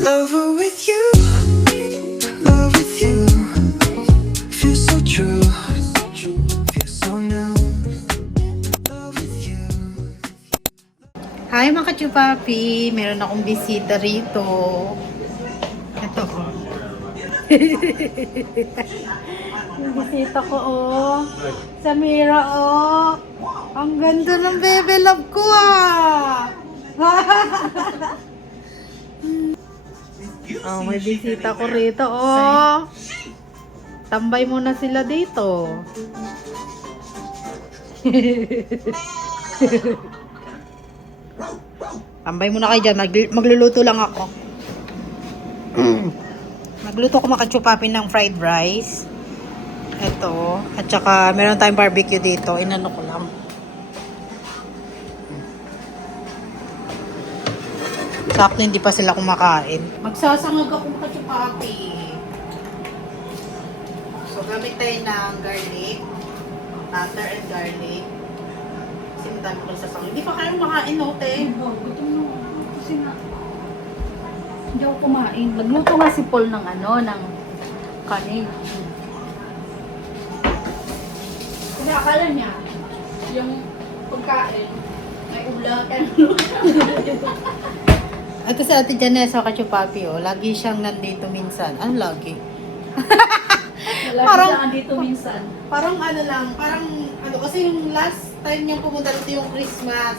Lover with you, love with you. Feels so true, feels so new. Love with you. Hi mga kachupapi! Meron akong bisita rito. Ito ko. Yung bisita ko, oh. Samira, oh. Ang ganda ng bebe love ko, ah. Oh, may bisita ko rito, oh. Tambay muna sila dito. Tambay muna kayo dyan. Magluluto lang ako. Nagluto ko mga kachupapi ng fried rice. Ito. At saka meron tayong barbecue dito. Inano ko lang. Sakto hindi pa sila kumakain. Magsasangag ako mga kachupapi. So gamit tayo ng garlic. Butter and garlic. Sinta mo sa sangag. Hindi pa kayo makain, no, te? Gutom na ako. Kasi nga, hindi ako kumain. Nagluto nga si Paul ng ng kanin. Kasi akala niya, yung pagkain, may ulam. Ito si Ate Janessa Kachupapi, oh. Lagi siyang nandito minsan. Ano lagi? Lagi Parang- siya andito minsan. Parang ano lang, parang ano, kasi yung last time niyang pumunta dito yung Christmas.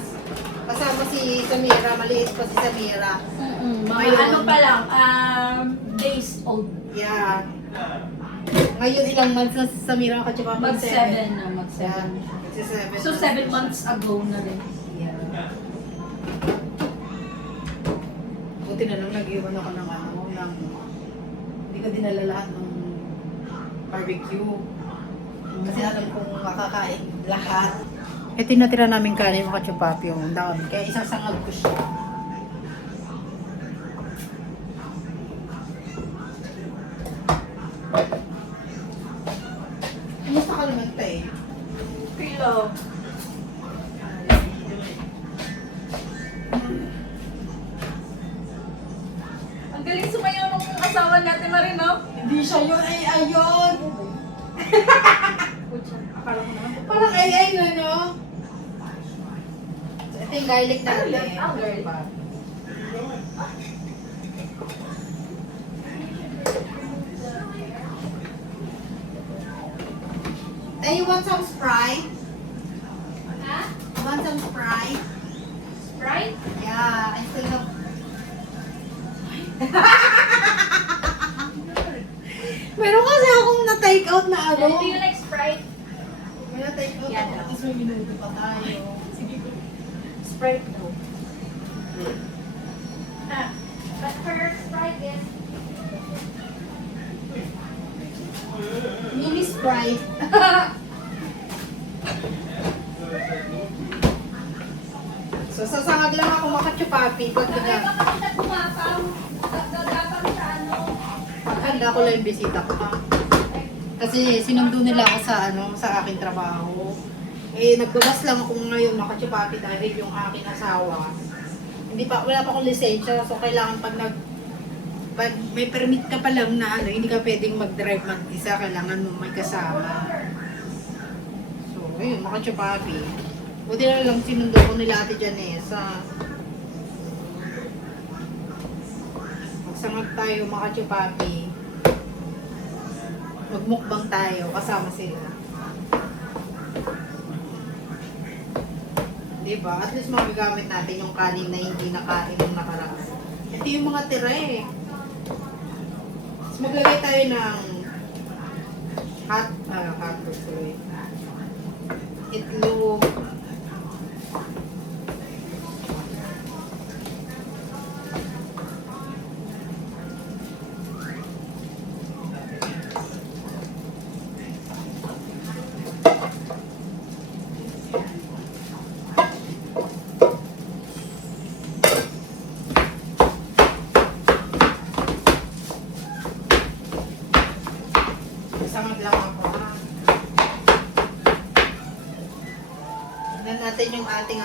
Kasama si Samira, maliit pa si Samira. Mga Ngayon- ano pa lang, days old. Yeah. Ngayon ilang months na si Samira Kachupapi? Mag-7 na, Yeah. mag-7. Mag-7. So, 7 months ago na rin. Yeah. Buti na lang nag-iwan ako ng hindi ko dinala lahat ng barbecue. Kasi alam kong makakain lahat. Eh, tinatira namin kanin mga kachupapi yung dami. Kaya isasangag ko siya. Kumusta ka naman, te? Pilo. Ang galing sumayaw nung asawa natin, Marin, no? Hindi siya yun, ay ayun! Akala ko naman. Parang ay na, no? So, ito yung garlic natin. Ah, garlic. Hey, you want some Sprite? Ha? You want some Sprite? Sprite? Yeah, I still have... Meron kasi akong na-take out na ano. Do you like Sprite? May na-take out Yan ako. lang. Tapos may minuto pa tayo. Sige. Sprite, no. Ha? But for Sprite, yes. Mini Sprite. So, sasangag lang ako makachupapi pag Ay, kapag na pumapaw, gagapang sa ano. handa ko lang yung bisita ko, ha? Kasi sinundo nila ako sa sa aking trabaho. Eh, nagbabas lang ako ngayon makachupapi dahil yung aking asawa. Wala pa akong lisensya, so kailangan pag may permit ka pa lang na hindi ka pwedeng mag-drive mag-isa, kailangan mo may kasama. So, ayun, makachupapi. Buti na lang sinundo ko nila Ate Janessa. Magsangag tayo makachupapi. Magmukbang tayo, kasama sila. Diba? At least magagamit natin yung kanin na hindi nakain ng nakaraan. Ito yung mga tira eh. Tapos maglagay tayo ng hot dog. Itlog. Sangag lang ako, ha? Tignan natin yung ating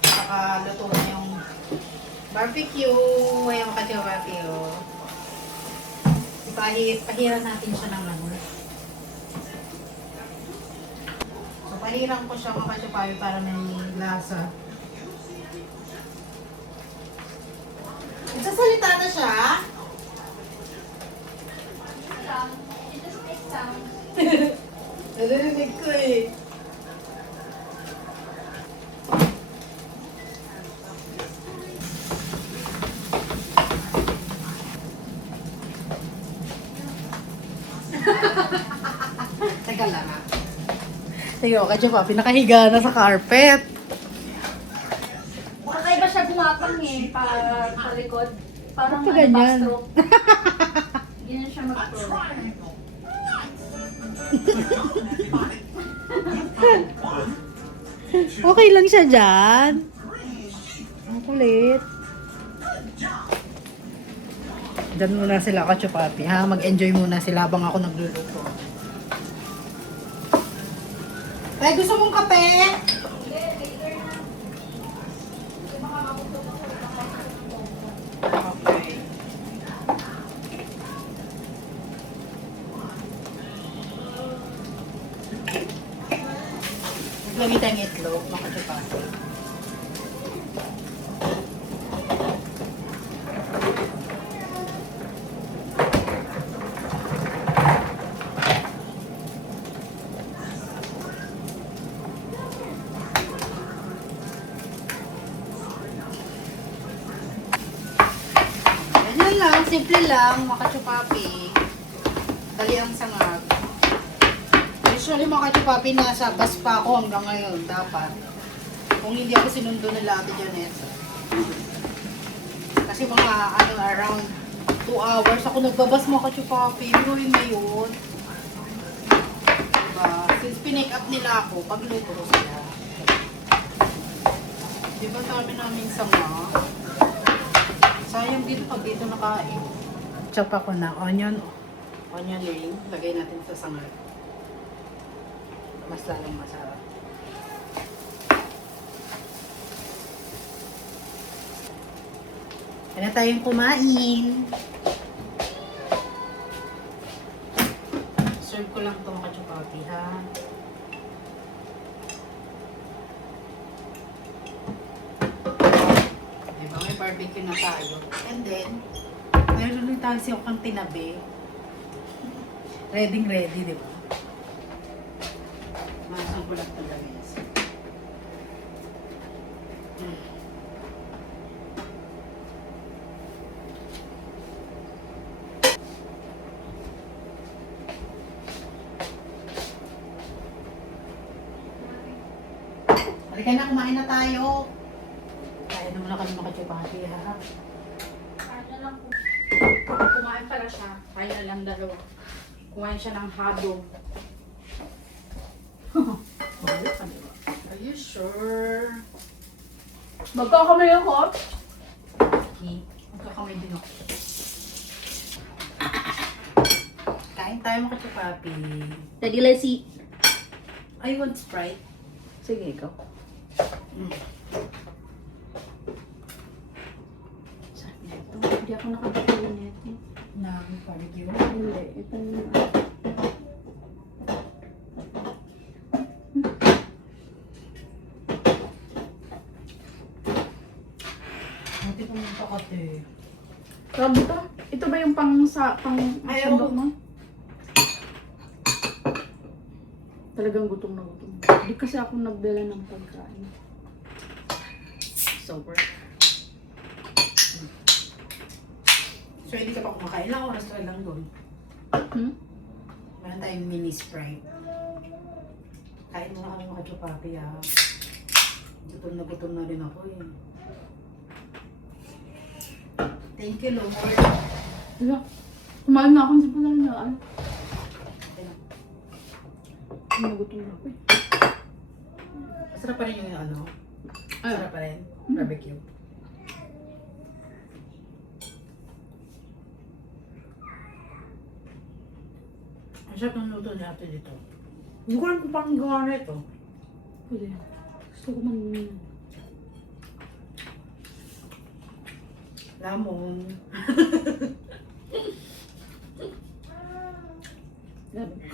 saka luto na yung Barbecue. Ayan ka dyan, barbecue. Pahiran natin siya ng ano. So, pahiran ko siya mga kachupayo para may lasa. Nagsasalita na siya? Narinig ko eh. Teka lang ha. Sige, okay dyan pa. Pinakahiga na sa carpet. Kakaiba siya gumapang eh, sa likod. Parang Ba't ganyan? backstroke. Ganyan siya mag-pro. Okay lang siya dyan. Ang kulit. Diyan muna sila kachupapi ha. Mag-enjoy muna sila habang ako nagluluto. Tay, gusto mong kape? Okay. Naglagay tayong itlog, mga kachupapi. Ganyan lang, simple lang, mga kachupapi. Dali ang sangag. Usually mga kachupapi, nasa bus pa ako hanggang ngayon, dapat. Kung hindi ako sinundo nila Ate Janessa. Kasi mga around 2 hours ako nagbabas mga kachupapi. Biruin na yun. Diba? Since pinick up nila ako, pagluto ko sila. Diba dami namin sama? Sayang dito pag dito nakain. Chop ako na onion ring. Lagay natin sa sangag. Mas lalong masarap. Kaya na tayong kumain. Serve ko lang itong kachupapi ha. Diba may barbecue na tayo. And then, mayroon rin tayo siya kang tinabi. Ready, diba? Masang ko lang ito guys. Halika na, kumain na tayo. Kaya naman na kami makatsupati ha. Kaya na lang po. Kumain pala siya. Kaya na lang dalawa. Kumain siya ng hado. Are you sure? Magkakamay ako. Okay. Magkakamay din ako. Kain tayo mga kachupapi. Daddy, let's eat. I want Sprite. Sige, ikaw. Sarap nito. Hindi ako nakabatuloy nito. Na barbecue. Hindi. Ito yung... Buti pa mong takate. Grabe to. Ito ba yung pang Ayaw. sandok mo? Talagang gutom na gutom. Hindi kasi ako nagdala ng pagkain. Sober. So, hindi ka pa kumakain. Ilang oras ka lang doon? Hmm? Meron tayong mini Sprite. Kain muna kami mga kachupapi ha. Gutom na rin ako eh. Thank you, Lord. Diba? Kumain na ako. Hindi pa lang na ano. Nagutom na ako eh. Masarap pa rin yung ano. Ay. Masarap pa rin. Barbecue. Ang sarap ng luto ni ate dito. Hindi ko alam kung paano gawa na ito. Pwede. Gusto ko man Lamon.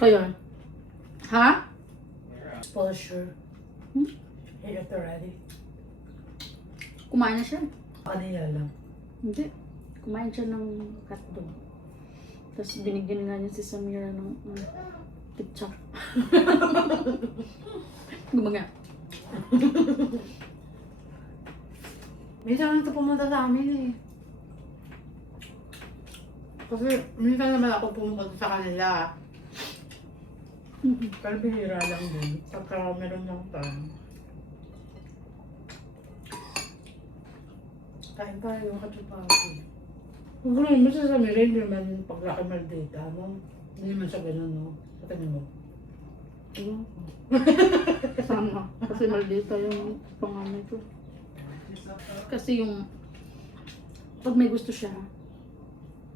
Kaya, ha? Exposure. Hmm? He ate already. Kumain na siya. Kanila lang. Hindi. Kumain siya ng hotdog. Tapos binigyan nga niya si Samira ng ketchup. Gumaga. Minsan lang ito pumunta sa amin eh. Kasi minsan naman ako pumunta sa kanila. Pero bihira lang din. Pagka meron lang time. Kain tayo, kachupati. Kung gano'n mo sa Samira, hindi naman paglaki maldita, no? Hindi naman siya ganun, no? Patanin mo. Sama. Kasi maldita yung panganay ko. Kasi yung pag may gusto siya,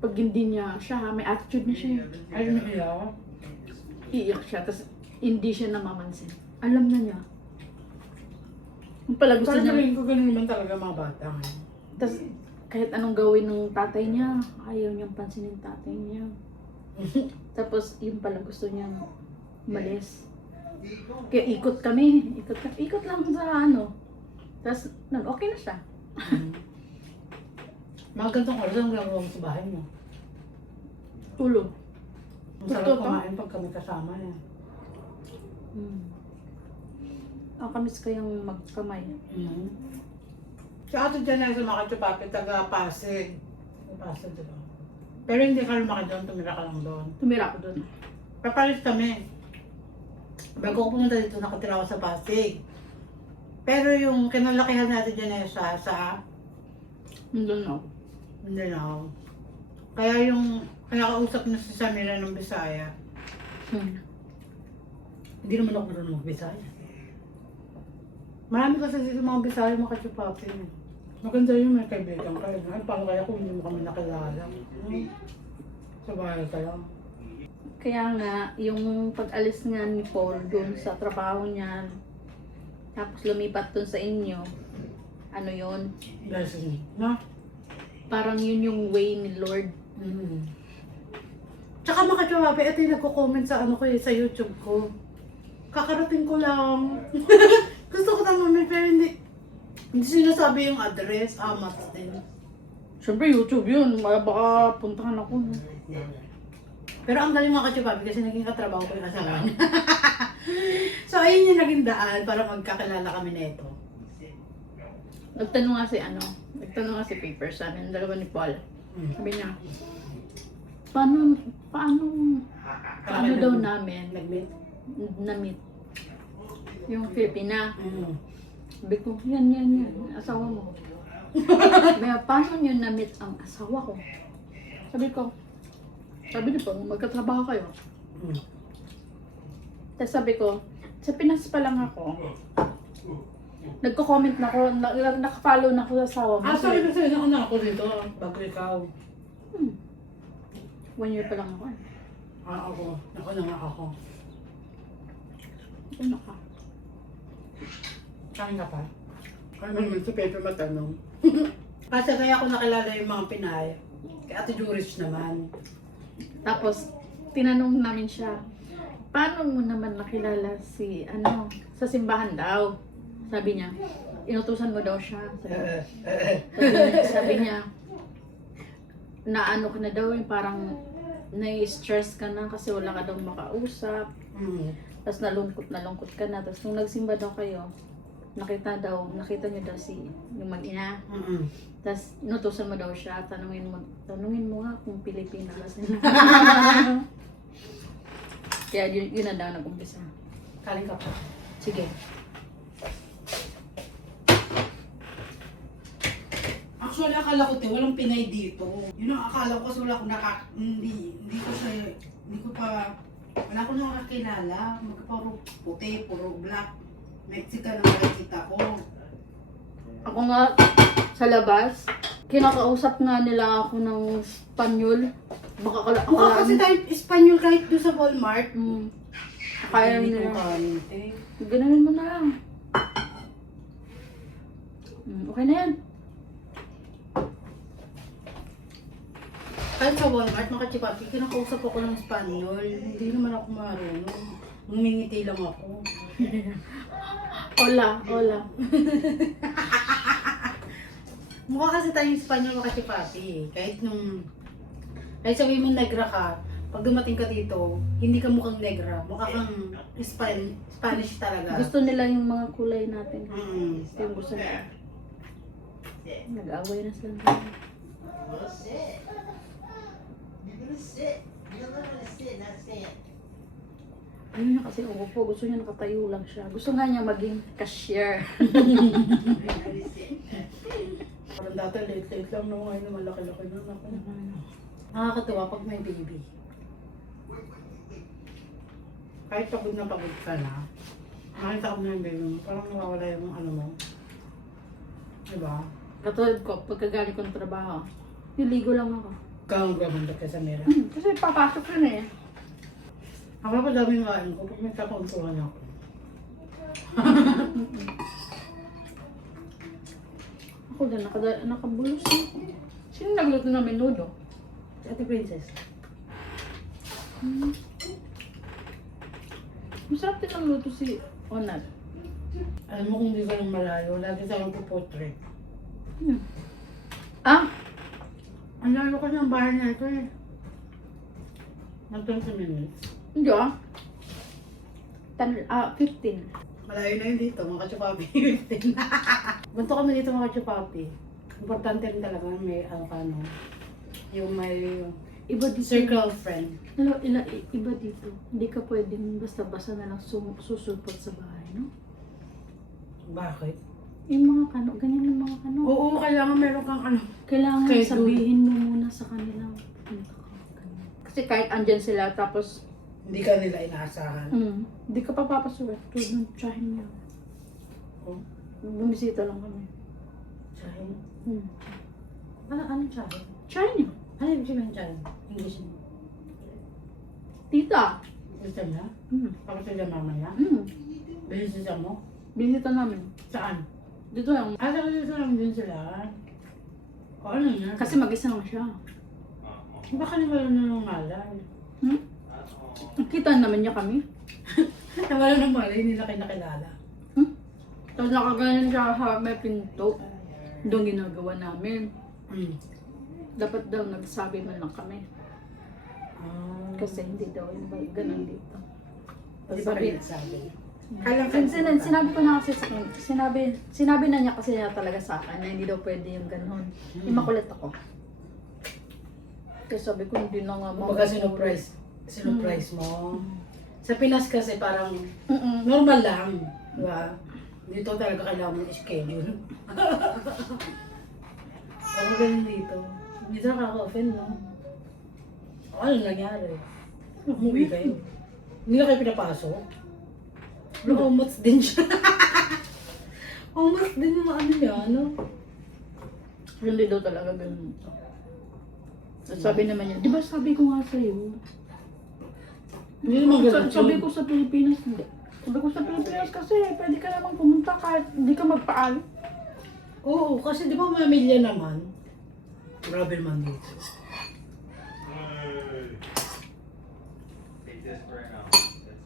pag hindi niya siya, may attitude na siya. Ay, umiiyak. Iiyak siya, tapos hindi siya namamansin. Alam na niya. Yung pala gusto Parang niya, rin ko ganun naman talaga mga bata. tapos kahit anong gawin ng tatay niya, ayaw niyang pansinin tatay niya. Tapos yung pala gusto niya umalis. Kaya ikot kami, ikot lang sa ano. Tapos okay na siya. Mga gantong oras ang gagawa mo sa bahay mo. Tulog. Ang sarap Totoo. kumain pag kami kasama niya. Kamiss kayang magkamay. Si Ate Janessa Makachupapit, taga Pasig. Pasig, diba? Pero hindi ka lumaki doon, tumira ka lang doon. Tumira ako doon. Papalit kami. Bago ko pumunta dito, nakatira ako sa Pasig. Pero yung kinalakihan natin Janessa sa Doon ako. Mindanao. Kaya yung kinakausap na si Samira ng Bisaya, hindi naman ako marunong mag-Bisaya. Marami kasi dito mga Bisaya, mga kachupapin. Maganda yung may kaibigan kayo. Ay, paano kaya kung hindi mo kami nakilala? Sa bahay ka lang. Kaya nga, yung pag-alis nga ni Paul doon sa trabaho niya, tapos lumipat doon sa inyo, ano yon? Blessing. Na? Parang yun yung way ni Lord. Tsaka mga kachuwabe, ito yung nagko-comment sa ano ko sa YouTube ko. Kakarating ko lang. Gusto ko naman pero hindi sinasabi yung address, amat din. Siyempre YouTube yun, baka puntahan ako. Pero ang galing mga kachuwabe kasi naging katrabaho ko yung asawa niya. So ayun yung naging daan para magkakilala kami nito. Nagtanong nga si Paper sa amin, dalawa ni Paul. Sabi niya, paano daw namin Nag-meet? na-meet yung Filipina? Sabi ko, yan, asawa mo. Sabi niya, paano nyo na-meet ang asawa ko? Sabi niya po, magkatrabaho kayo. Tapos sabi ko, sa Pinas pa lang ako. Nagko-comment na ako, nakafollow na ako sa asawa mo. Sorry kasi nauna ako dito, bago ikaw. 1 year pa lang ako. Ako. Nauna nga ako. Ano ka? Kain ka pa? Kaya naman si Pepe matanong. Kasi kaya ako nakilala yung mga Pinay. Kay Ate Juris naman. Tapos, tinanong namin siya, paano mo naman nakilala sa simbahan daw? Sabi niya, inutusan mo daw siya. Sabi niya, naano ka na daw, yung parang nai-stress ka na kasi wala ka daw makausap. Tapos nalungkot ka na. Tapos nung nagsimba daw kayo, nakita niyo daw yung mag-ina. Tapos inutusan mo daw siya, tanungin mo nga kung Pilipina ka sila. Kaya yun na daw nag-umpisa. Kaling ka pa. Sige. Actually, akala ko walang Pinay dito. Yun ang akala ko kasi wala akong wala akong nakakilala. Puro puti, puro black. Mexican ang nakikita ko. Ako nga, sa labas, kinakausap nga nila ako ng Espanyol. Baka Mukha kasi tayo Espanyol kahit doon sa Walmart. Kaya Hindi nila. ko kanite. Gananin mo na lang. Okay na yan. Kahit sa Walmart, mga kachipapi, kinakausap ako ng Spanyol. Hindi naman ako marunong. Ngumingiti lang ako. Hola, hola. Mukha kasi tayong Spanyol, mga kachipapi. Kahit sabihin mo negra ka, pag dumating ka dito, hindi ka mukhang negra. Mukha kang Spanish talaga. Gusto nila yung mga kulay natin. Mm. Yung gusto nila. Nag-away na sila. Ayun niya kasi umupo. Gusto niya nakatayo lang siya. Gusto nga niya maging cashier. Parang dati late-late lang no, ngayon malaki-laki na ako. Nakakatuwa pag may baby. Kahit pagod na pagod ka na, nakita ko na yung baby mo, parang nawawala yung ano mo. Diba? Katulad ko, pagkagaling ko ng trabaho, niligo lang ako. Kang gabanda ka sa mera. Kasi papasok rin eh. Ako pa daming kain ko pag may kakontuhan ako. Ako din, nakabulos na ako. Sino nagluto ng menudo? Si Ate Princess. Masarap din ang luto si Onat. Alam mo kung di ka lang malayo, lagi sa akong portrait. Ah! Ang lalo ko ng bahay na ito eh. Nag 20 minutes. Hindi ah. 15. Malayo na yun dito, mga kachupapi. Ganito kami dito mga kachupapi. Importante rin talaga may ano, yung may Iba dito. circle friend. Iba dito. Hindi ka pwedeng basta-basta na lang susulpot sa bahay, no? Bakit? Yung mga kano, ganyan yung mga kano. Oo, kailangan meron kang ano. Kailangan Kahit sabihin mo muna sa kanila. Punta ka, ganyan. Kasi kahit andyan sila, tapos Hindi ka nila inaasahan. hindi ka pa papasuwet. Tulad ng tsahin niya. Oh, Bumisita lang kami. tsahin. Anong tsahin? Tsahin niya. Ano yung sabihin tsahin? English mo. Tita. Gusto niya? Mm. Ako sila mama niya? Binisisa mo? Bisita namin. Saan? Dito lang. Ah, dito lang din sila. O ano niya? Kasi mag-isa lang siya. Baka nawala na ng malay. Kita naman niya kami. Nawala ng malay, hindi na kayo nakilala. Tapos nakaganyan siya sa may pinto. Doon ginagawa namin. Dapat daw nagsabi man lang kami. Kasi hindi daw yung ganun dito. Hindi pa kayo nagsabi. Sinabi ko na kasi sa akin, sinabi na niya kasi niya talaga sa akin na hindi daw pwede yung ganun. Makulit ako. Kasi sabi ko hindi na nga Kumbaga sinurprise mo. Sa Pinas kasi parang normal lang. Diba? Dito talaga kailangan mo schedule. Pero ganun dito. Dito nakaka-offend, no? O, ano nangyari? Umuwi kayo. Hindi na kayo pinapasok. Pero umuts din siya. Umuts din yung ano niya, ano? Hindi daw talaga ganun. Sabi naman niya, di ba sabi ko nga sa'yo? Hindi naman ganun. Sabi ko sa Pilipinas, hindi. Sabi ko sa Pilipinas kasi pwede ka naman pumunta kahit hindi ka magpaalam. Oo, kasi di ba mamilya naman? Grabe naman dito.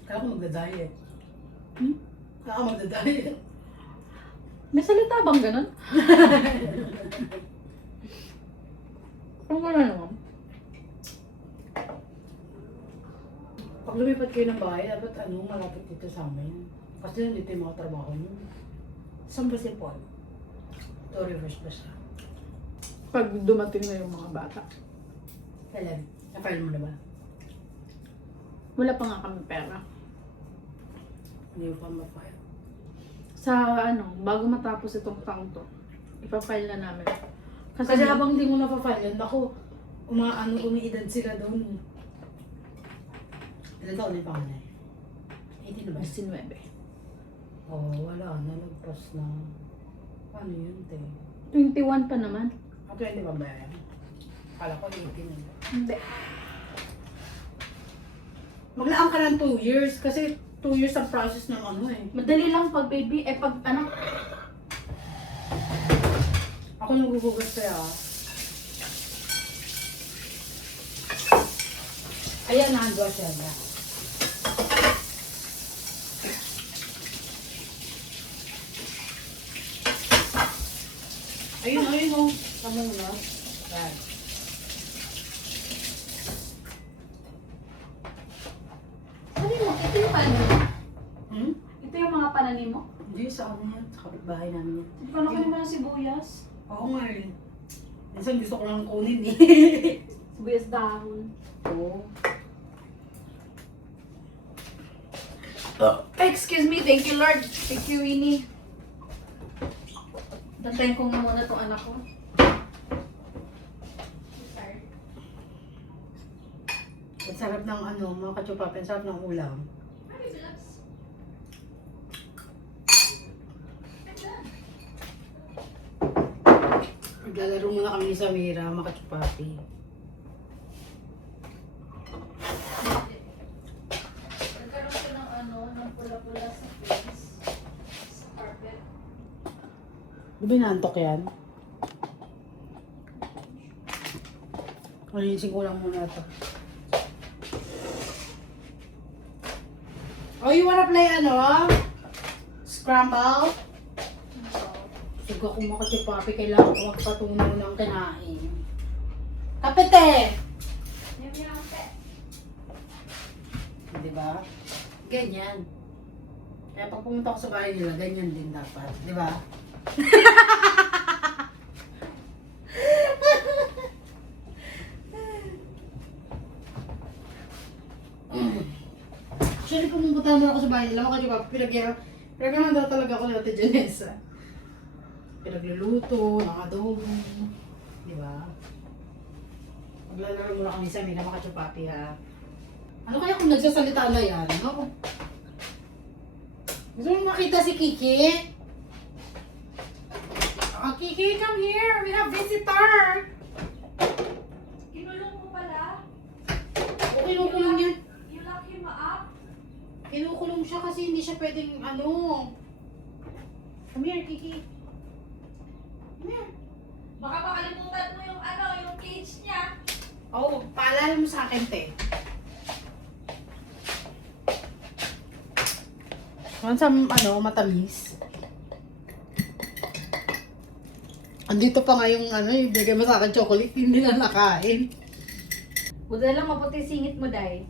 Kaya ako magda-diet. Kaya ako magda-diet. May salita bang ganun? Kung gano'n naman. Pag lumipat kayo ng bahay, dapat malapit dito sa amin. Kasi nandito yung mga trabaho nyo. Saan ba si Paul? Ito reverse ba siya? Pag dumating na yung mga bata. Kailan? Na-file mo na ba? Wala pa nga kami pera. Hindi mo pa ma-file. Sa bago matapos itong taong to, ipafile na namin. Kasi habang hindi mo na-file yun, ako, umiidad sila doon. Ilan taon na yung panganay? 18 na ba? 19. Oo, wala na. Nagpas na. Paano yun, te? 21 pa naman. 20 ba ba yan? Kala ko 18 na. Hindi. Maglaan ka ng 2 years kasi 2 years ang process ng Madali lang pag baby, pag Ako naghuhugas kaya. Ayan, nandwa siya na. Ayun, ayun, oh. Tama mo na. Yan. Ano mo? Ito yung pananim mo? Hmm? Ito yung mga pananim mo? Hindi, sa ano yan? Sa kapitbahay namin yan. Hindi ka nakunin mo ng sibuyas. Oo nga eh. Minsan gusto ko lang kunin eh. Sibuyas dahon. Oo. Excuse me, thank you Lord. Thank you, Winnie. Dantayin ko nga muna itong anak ko. Ang sarap ng ano, mga kachupap. Ang sarap ng ulam. Naglalaro muna kami ni Samira, mga kachupapi. Nagkaroon ko ng ano, ng pula-pula sa face. Sa carpet. Di ba inaantok yan? Alisin ko lang muna ito. Oh, you wanna play ano? Scramble? Sige ako mga kachupapi, kailangan ko magpatunaw ng kinain. Kapete! Di ba? Ganyan. Kaya pag pumunta ko sa bahay nila, ganyan din dapat. Di ba? Actually, pumunta naman ako sa bahay nila, mga kachupapi, pinagyahan daw talaga ako ni Ate Janessa. Pinagluluto, ng adobo. Di ba? Maglalaro muna kami sa amin, mga kachupapi ha. Ano kaya kung nagsasalita na yan? No? Gusto mo makita si Kiki? Oh, Kiki, come here. We have visitor. Kinulong mo pala? O, kinukulong yan. You lock him up? Kinukulong siya kasi hindi siya pwedeng ano. Come here, Kiki. Come here. Baka makalimutan mo yung ano, yung cage niya. Oh, paalala mo sa akin, te. Ano sa ano, matamis? Andito pa nga yung ano, ibigay mo sa akin chocolate, hindi na nakain. Buda lang maputi singit mo, Day.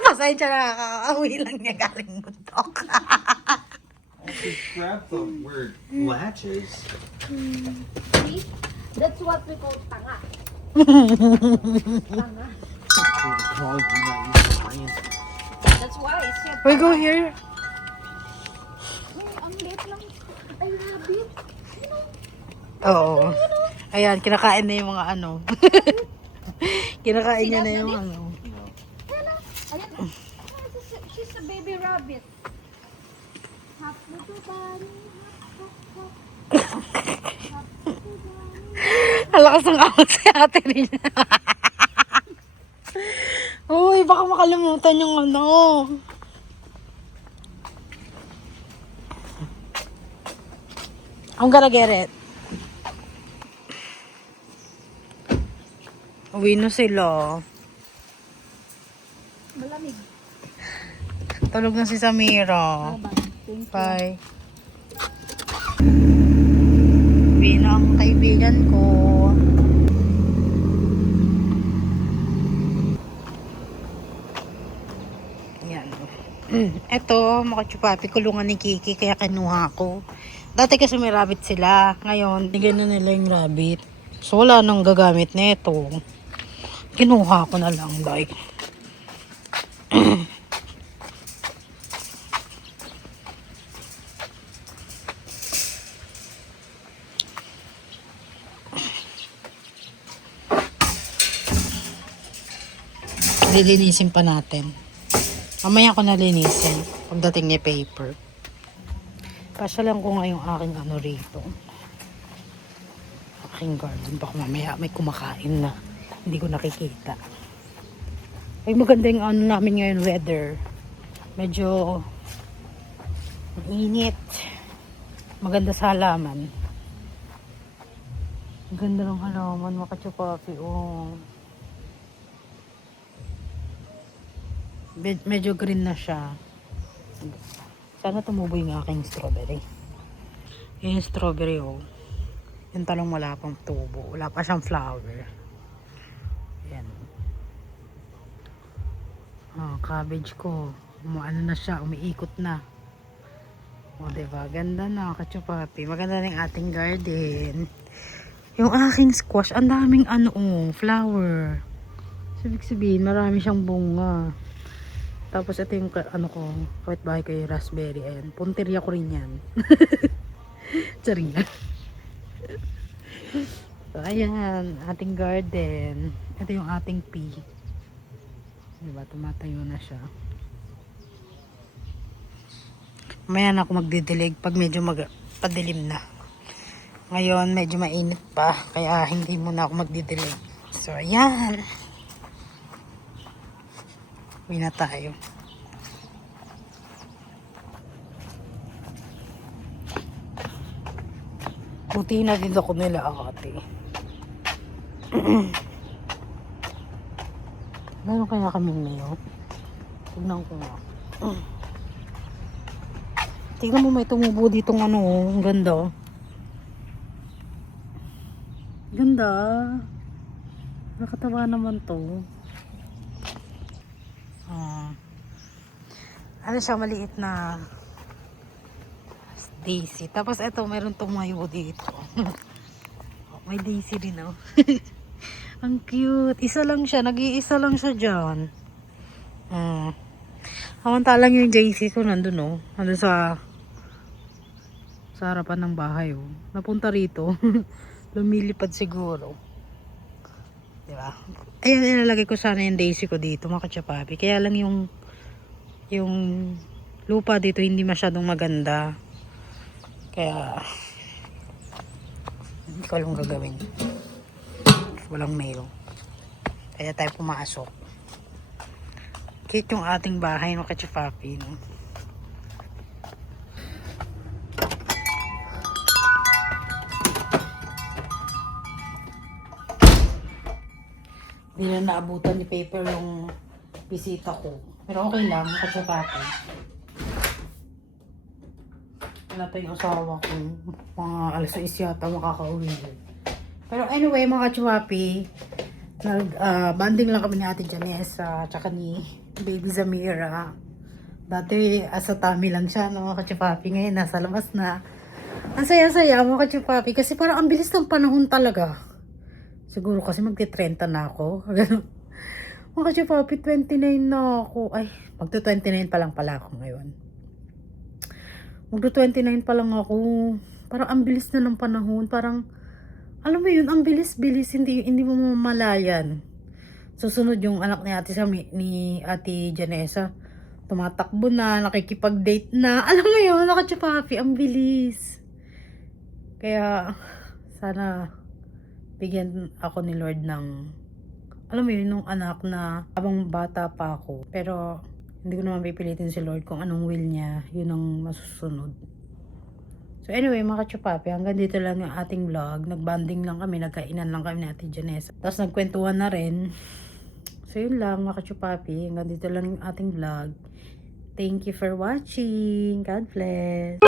Pasensya na, nakakaawi lang niya galing bundok. Just grab the word latches. See? That's what we call tanga. Tanga. Call you not use the brain. That's why I said We go here. Uy, ang late lang. Ay, rabbit. Oo. Ayan, kinakain na yung mga ano. Kinakain niya na yung ano. Hello. Ayan. Oh, she's a baby rabbit. Hop little bunny. Hop, hop, hop. Hop little bunny. Ang lakas ng awat si ate rin. Uy, baka makalimutan yung ano. I'm gonna get it. Uwi na sila. Malamig. Tulog na si Samira. Thank you. Bye. Uwi na ang kaibigan ko. Yan. Eto, mga chupapi, kulungan ni Kiki, kaya kinuha ko. Dati kasi may rabbit sila. Ngayon, bigyan na nila yung rabbit. So, wala nang gagamit nito. Kinuha ko na lang, like. Lilinisin pa natin. Mamaya ko nalinisin pagdating ni paper. Pasya lang ko nga yung aking ano rito. Aking garden. Baka mamaya may kumakain na. Hindi ko nakikita. Ay maganda yung ano namin ngayon weather. Medyo init. Maganda sa halaman. Ang ganda ng halaman, mga kachupapi. Oh. Medyo green na siya. Sana tumubo yung aking strawberry. Yung strawberry, oh. Yung talong wala pang tubo. Wala pa siyang flower. Yan. Oh, cabbage ko. Ano na siya, umiikot na. O, diba? Ganda na, kachupapi. Maganda na yung ating garden. Yung aking squash, ang daming flower. Ibig sabihin, marami siyang bunga. Tapos ito yung kapitbahay ko yung raspberry. Ayan, punteriya ko rin yan. Charing na. So, ayan, ating garden. Ito yung ating pea. Diba, tumatayo na siya. Maya na ako magdidilig pag medyo padilim na. Ngayon, medyo mainit pa. Kaya hindi muna ako magdidilig. So, ayan. Uwi na tayo. Buti na din ako nila ate. Gano'n kaya kami ngayon? Tignan ko nga. Tignan mo, may tumubo ditong ang ganda. Ganda. Nakatawa naman to. Ano siya, maliit na daisy. Tapos eto, meron tumayo dito. May daisy din, oh. Ang cute. Isa lang siya. Nag-iisa lang siya dyan. Samantalang yung daisy ko nandun, oh. Nandun sa harapan ng bahay, oh. Napunta rito. Lumilipad siguro. Diba? Ayan, ilalagay ko sana yung daisy ko dito, mga kachapapi. Kaya lang yung lupa dito hindi masyadong maganda. Kaya hindi ko alam gagawin. Walang mail. Kaya tayo pumasok. Cute yung ating bahay, no, kachapapi, no? Hindi na naabutan ni paper yung bisita ko. Pero okay lang, kachapapi. Wala pa yung asawa ko. Mga alas 6 yata makakauwi. Pero anyway, mga kachapapi, banding lang kami ni Ate Janessa tsaka ni Baby Zamira. Dati asa tummy lang siya, no, mga kachapapi. Ngayon nasa labas na. Ang saya-saya, mga kachapapi, kasi parang ang bilis ng panahon talaga. Siguro kasi magti-30 na ako. Mga kachapapi, 29 na ako. Ay, magto-29 pa lang pala ako ngayon. Magto-29 pa lang ako. Parang ang bilis na ng panahon. Parang, alam mo yun, ang bilis-bilis. Hindi mo mamalayan. Susunod yung anak ni Ate Janessa. Tumatakbo na, nakikipag-date na. Alam mo yun, mga kachapapi, ang bilis. Kaya, sana bigyan ako ni Lord ng, alam mo yun, nung anak na habang bata pa ako. Pero, hindi ko naman pipilitin si Lord kung anong will niya, yun ang masusunod. So anyway, mga kachapapi, hanggang dito lang yung ating vlog. Nagbanding lang kami, nagkainan lang kami ni Ate Janessa. Tapos nagkwentuhan na rin. So yun lang, mga kachapapi, hanggang dito lang yung ating vlog. Thank you for watching. God bless.